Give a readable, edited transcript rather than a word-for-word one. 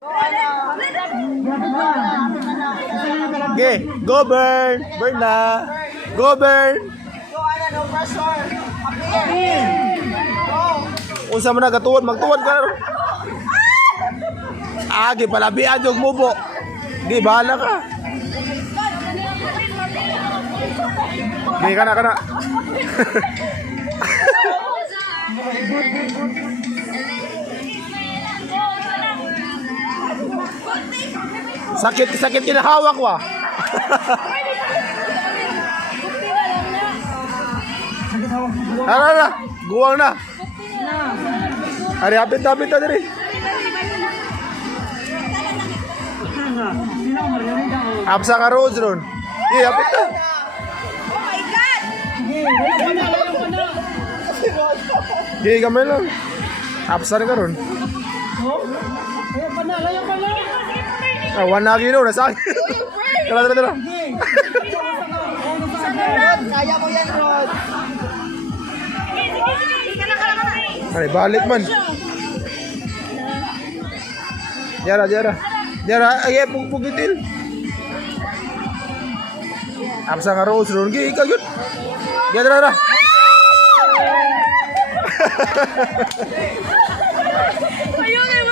Okay, go burn! Burn na! Go burn! No pressure. Appear. Go. Unsa man nagatuod, magtuod ka. Agi palabian yung mubo. Di bahala ka. Di kana. Sakit kinahawak wa. Ara, guwang na. Ari apit na diri. Apsa ka road ron. Apit na. Oh my God! Gamay lang. Apsa na ka ron. Wan lagi no, nasa. Tara. Kaya mo yan, Rod. Ay, balik man. Jara, ay pugitil. Apsa ka road ron. Ikaw yun. Tara. Ayun, ay